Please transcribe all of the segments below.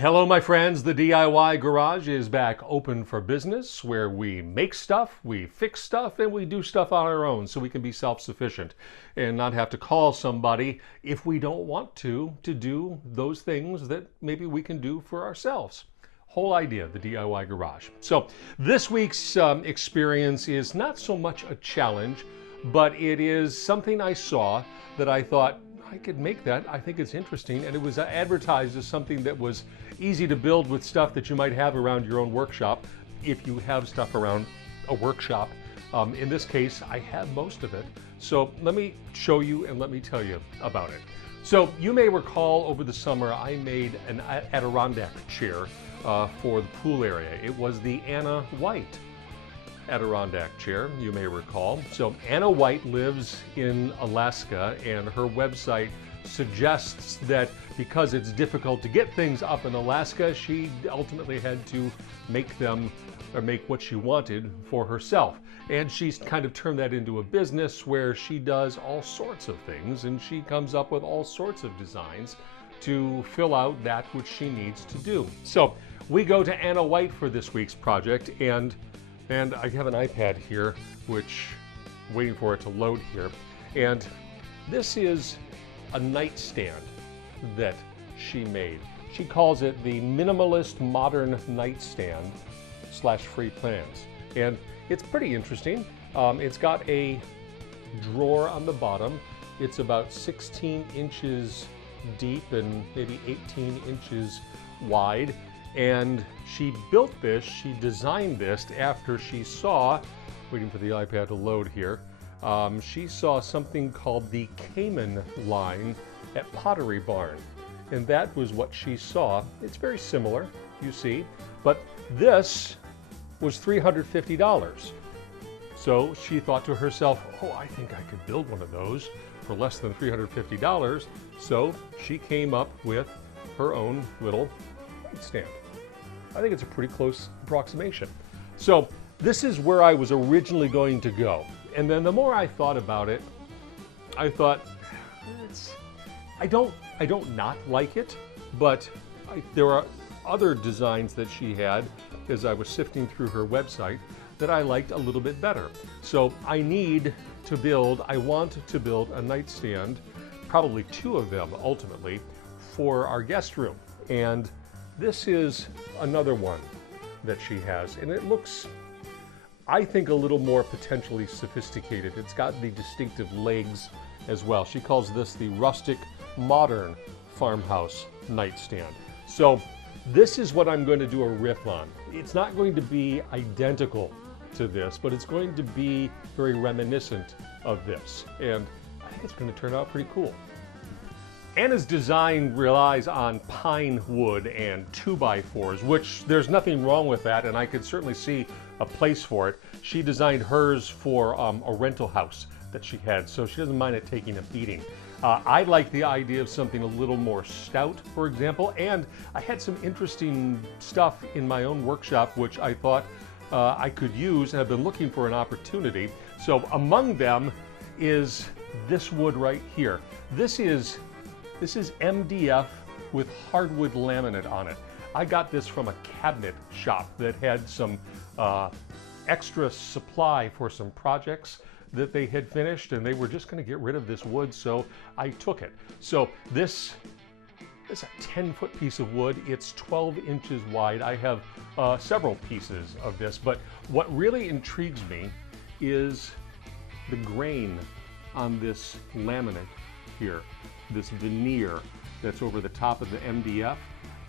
Hello, my friends. The DIY Garage is back open for business, where we make stuff, we fix stuff, and we do stuff on our own so we can be self-sufficient and not have to call somebody if we don't want to do those things that maybe we can do for ourselves. Whole idea, the DIY Garage. So this week's experience is not so much a challenge, but it is something I saw that I thought, I could make that. I think it's interesting, and it was advertised as something that was easy to build with stuff that you might have around your own workshop, if you have stuff around a workshop. In this case, I have most of it. So let me show you and let me tell you about it. So you may recall over the summer I made an Adirondack chair for the pool area. It was the Anna White Adirondack chair, you may recall. So Anna White lives in Alaska, and her website suggests that because it's difficult to get things up in Alaska, she ultimately had to make them, or make what she wanted for herself. And she's kind of turned that into a business where she does all sorts of things, and she comes up with all sorts of designs to fill out that which she needs to do. So we go to Anna White for this week's project, and I have an iPad here, which I'm waiting for it to load here. And this is a nightstand that she made. She calls it the Minimalist Modern Nightstand / free plans. And it's pretty interesting. It's got a drawer on the bottom. It's about 16 inches deep and maybe 18 inches wide. And she built this, she designed this after she saw, waiting for the iPad to load here, she saw something called the Cayman line at Pottery Barn. And that was what she saw. It's very similar, you see, but this was $350. So she thought to herself, oh, I think I could build one of those for less than $350. So she came up with her own little nightstand. I think it's a pretty close approximation. So this is where I was originally going to go. And then the more I thought about it, I thought, I don't not like it, but there are other designs that she had as I was sifting through her website that I liked a little bit better. So I want to build a nightstand, probably two of them ultimately, for our guest room. And this is another one that she has, and it looks, I think, a little more potentially sophisticated. It's got the distinctive legs as well. She calls this the Rustic Modern Farmhouse Nightstand. So this is what I'm going to do a riff on. It's not going to be identical to this, but it's going to be very reminiscent of this, and I think it's going to turn out pretty cool. Anna's design relies on pine wood and 2x4s, which there's nothing wrong with that, and I could certainly see a place for it. She designed hers for a rental house that she had, so she doesn't mind it taking a beating. I like the idea of something a little more stout, for example, and I had some interesting stuff in my own workshop which I thought I could use, and I've been looking for an opportunity. So among them is this wood right here. This is MDF with hardwood laminate on it. I got this from a cabinet shop that had some extra supply for some projects that they had finished, and they were just going to get rid of this wood, so I took it. So this is a 10-foot piece of wood. It's 12 inches wide. I have several pieces of this, but what really intrigues me is the grain on this laminate here, this veneer that's over the top of the MDF.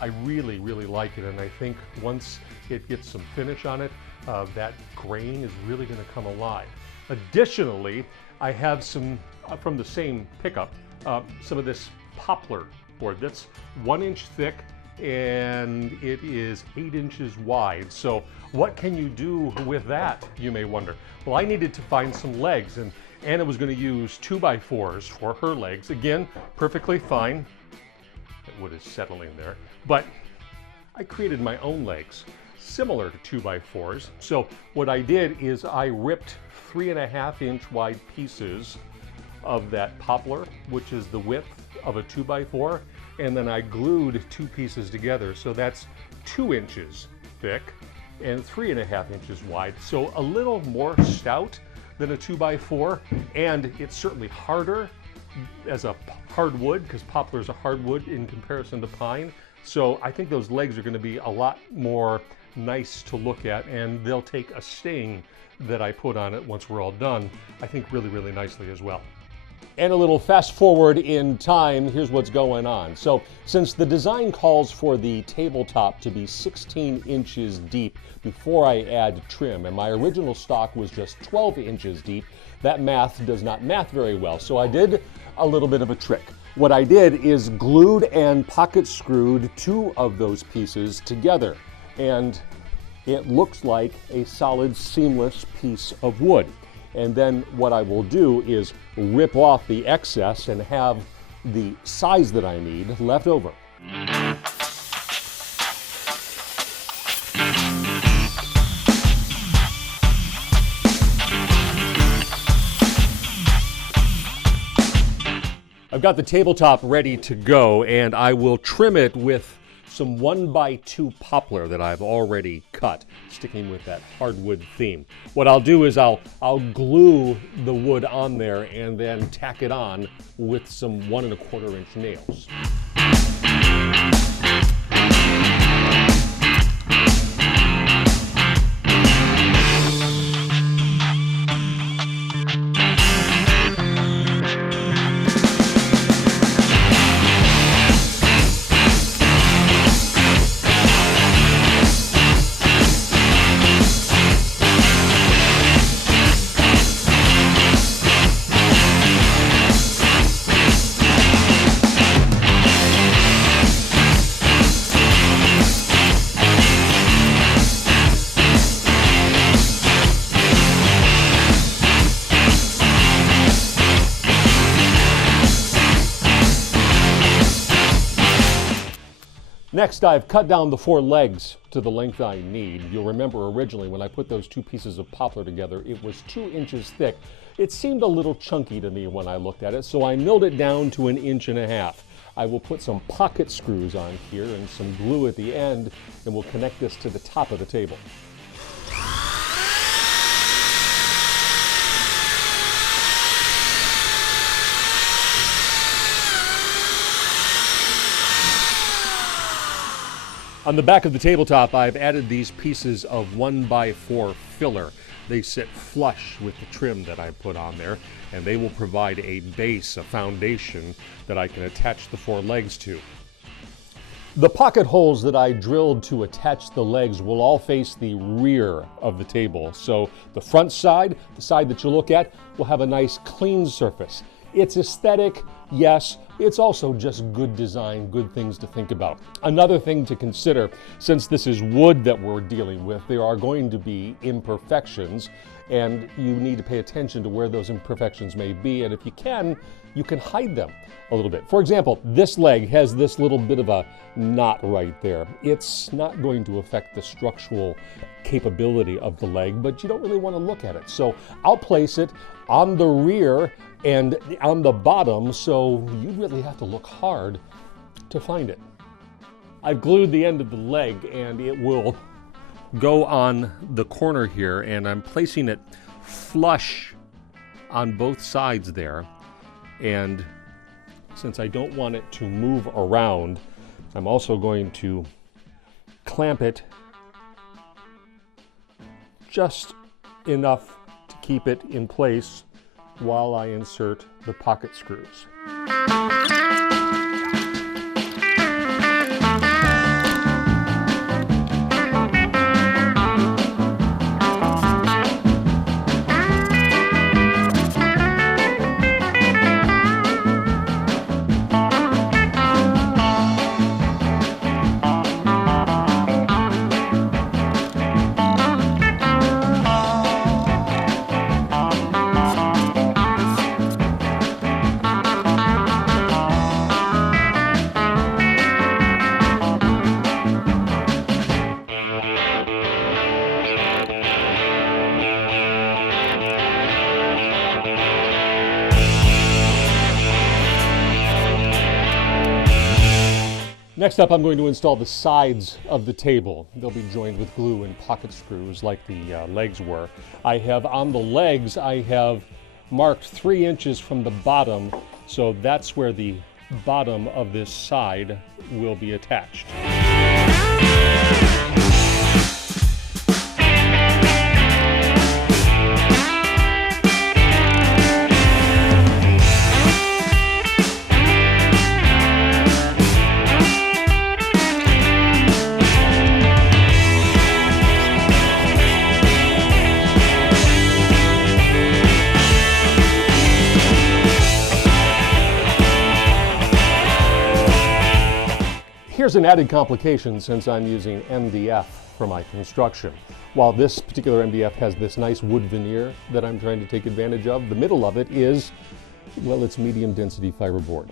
I really, really like it, and I think once it gets some finish on it, that grain is really going to come alive. Additionally, I have some, from the same pickup, some of this poplar board that's 1 inch thick, and it is 8 inches wide. So what can you do with that, you may wonder? Well, I needed to find some legs, and Anna was going to use 2x4s for her legs. Again, perfectly fine. That wood is settling there. But I created my own legs, similar to 2x4s. So what I did is I ripped 3.5 inch wide pieces of that poplar, which is the width of a 2x4, and then I glued 2 pieces together. So that's 2 inches thick and 3.5 inches wide. So a little more stout than a 2x4, and it's certainly harder as a hardwood, because poplar is a hardwood in comparison to pine. So I think those legs are going to be a lot more nice to look at, and they'll take a stain that I put on it once we're all done, I think really, really nicely as well. And a little fast forward in time, here's what's going on. So since the design calls for the tabletop to be 16 inches deep before I add trim, and my original stock was just 12 inches deep, that math does not math very well. So I did a little bit of a trick. What I did is glued and pocket screwed 2 of those pieces together, and it looks like a solid seamless piece of wood. And then what I will do is rip off the excess and have the size that I need left over. I've got the tabletop ready to go, and I will trim it with some 1x2 poplar that I've already cut, sticking with that hardwood theme. What I'll do is I'll glue the wood on there and then tack it on with some 1¼ inch nails. Next, I've cut down the 4 legs to the length I need. You'll remember originally when I put those 2 pieces of poplar together, it was 2 inches thick. It seemed a little chunky to me when I looked at it, so I milled it down to 1.5 inches. I will put some pocket screws on here and some glue at the end, and we'll connect this to the top of the table. On the back of the tabletop, I've added these pieces of 1x4 filler. They sit flush with the trim that I put on there, and they will provide a base, a foundation that I can attach the 4 legs to. The pocket holes that I drilled to attach the legs will all face the rear of the table. So the front side, the side that you look at, will have a nice clean surface. It's aesthetic, yes. It's also just good design, good things to think about. Another thing to consider, since this is wood that we're dealing with, there are going to be imperfections, and you need to pay attention to where those imperfections may be, and if you can hide them a little bit. For example, this leg has this little bit of a knot right there. It's not going to affect the structural capability of the leg, but you don't really want to look at it. So I'll place it on the rear and on the bottom, so you really have to look hard to find it. I've glued the end of the leg, and it will go on the corner here, and I'm placing it flush on both sides there. And since I don't want it to move around, I'm also going to clamp it just enough to keep it in place while I insert the pocket screws. Next up, I'm going to install the sides of the table. They'll be joined with glue and pocket screws like the legs were. I have on the legs, I have marked 3 inches from the bottom, so that's where the bottom of this side will be attached. Here's an added complication since I'm using MDF for my construction. While this particular MDF has this nice wood veneer that I'm trying to take advantage of, the middle of it is, well, it's medium density fiberboard.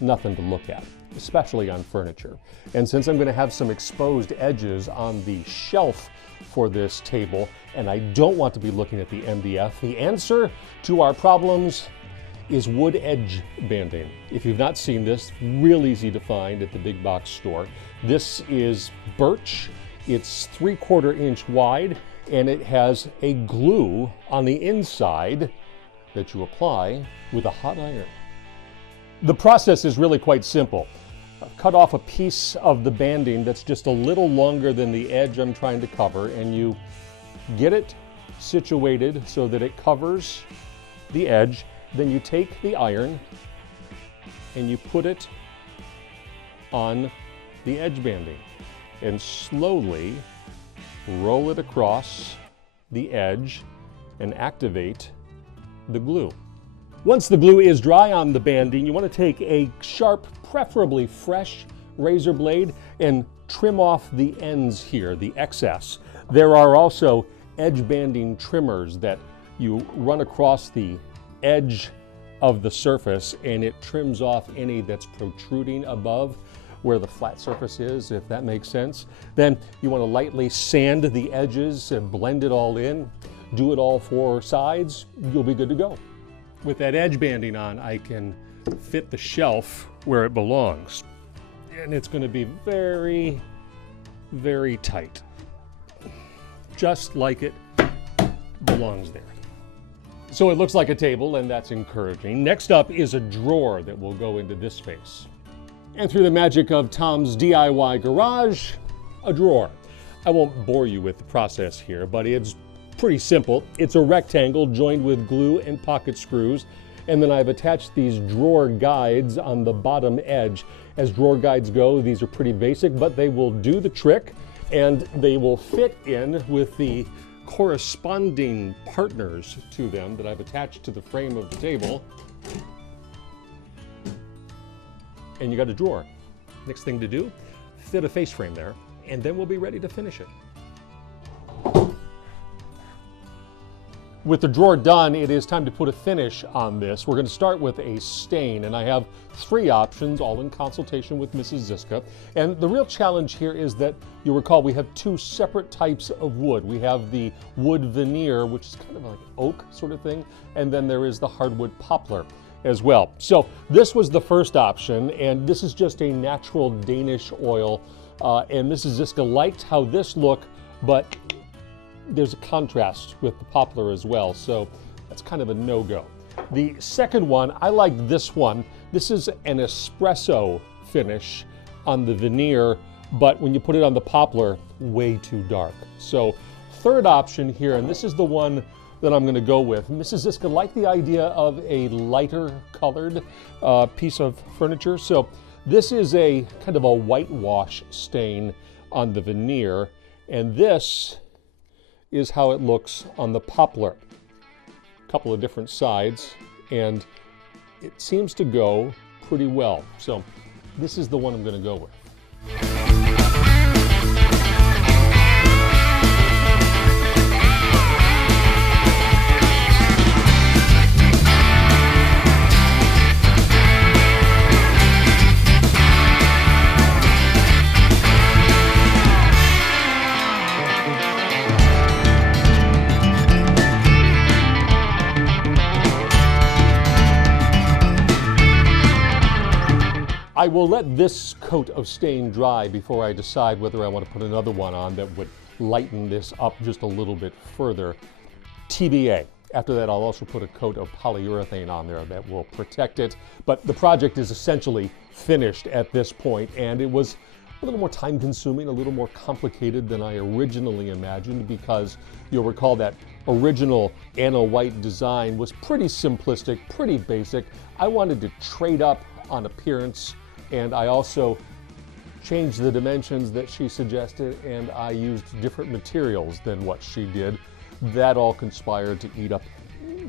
Nothing to look at, especially on furniture. And since I'm going to have some exposed edges on the shelf for this table, and I don't want to be looking at the MDF, the answer to our problems is wood edge banding. If you've not seen this, real easy to find at the big box store. This is birch. It's 3/4 inch wide, and it has a glue on the inside that you apply with a hot iron. The process is really quite simple. Cut off a piece of the banding that's just a little longer than the edge I'm trying to cover, and you get it situated so that it covers the edge. Then you take the iron and you put it on the edge banding and slowly roll it across the edge and activate the glue. Once the glue is dry on the banding, you want to take a sharp, preferably fresh razor blade and trim off the ends here, the excess. There are also edge banding trimmers that you run across the edge of the surface, and it trims off any that's protruding above where the flat surface is, if that makes sense. Then you want to lightly sand the edges and blend it all in. Do it all 4 sides, you'll be good to go. With that edge banding on, I can fit the shelf where it belongs. And it's going to be very, very tight. Just like it belongs there. So it looks like a table, and that's encouraging. Next up is a drawer that will go into this space. And through the magic of Tom's DIY garage, a drawer. I won't bore you with the process here, but it's pretty simple. It's a rectangle joined with glue and pocket screws, and then I've attached these drawer guides on the bottom edge. As drawer guides go, these are pretty basic, but they will do the trick, and they will fit in with the corresponding partners to them that I've attached to the frame of the table. And you got a drawer. Next thing to do, fit a face frame there, and then we'll be ready to finish it. With the drawer done, it is time to put a finish on this. We're going to start with a stain, and I have 3 options, all in consultation with Mrs. Zizka. And the real challenge here is that, you'll recall, we have 2 separate types of wood. We have the wood veneer, which is kind of like oak sort of thing, and then there is the hardwood poplar as well. So this was the first option, and this is just a natural Danish oil, and Mrs. Zizka liked how this looked, but there's a contrast with the poplar as well, so that's kind of a no-go. The second one, I like this one. This is an espresso finish on the veneer, but when you put it on the poplar, way too dark. So third option here, and this is the one that I'm going to go with. Mrs. Zizka liked the idea of a lighter colored piece of furniture, so this is a kind of a whitewash stain on the veneer, and this is how it looks on the poplar. A couple of different sides, and it seems to go pretty well. So this is the one I'm going to go with. I I will let this coat of stain dry before I decide whether I want to put another one on that would lighten this up just a little bit further. TBA. After that, I'll also put a coat of polyurethane on there that will protect it. But the project is essentially finished at this point, and it was a little more time consuming, a little more complicated than I originally imagined, because you'll recall that original Anna White design was pretty simplistic, pretty basic. I wanted to trade up on appearance, and I also changed the dimensions that she suggested, and I used different materials than what she did. That all conspired to eat up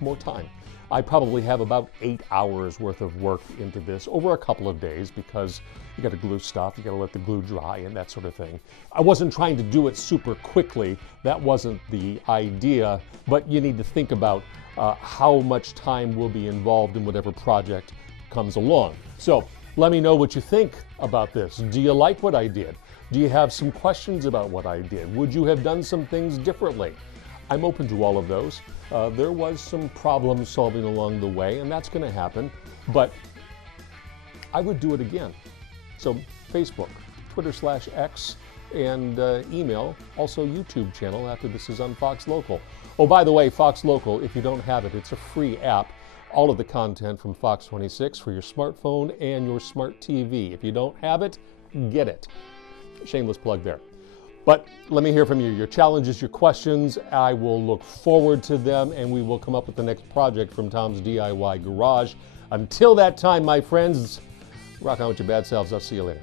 more time. I probably have about 8 hours worth of work into this over a couple of days, because you got to glue stuff, you got to let the glue dry and that sort of thing. I wasn't trying to do it super quickly. That wasn't the idea, but you need to think about how much time will be involved in whatever project comes along. So let me know what you think about this. Do you like what I did? Do you have some questions about what I did? Would you have done some things differently? I'm open to all of those. There was some problem solving along the way, and that's going to happen, but I would do it again. So Facebook, Twitter/X, and email, also YouTube channel after this is on Fox Local. Oh, by the way, Fox Local, if you don't have it, it's a free app. All of the content from Fox 26 for your smartphone and your smart TV. If you don't have it, get it. Shameless plug there. But let me hear from you. Your challenges, your questions, I will look forward to them, and we will come up with the next project from Tom's DIY Garage. Until that time, my friends, rock on with your bad selves. I'll see you later.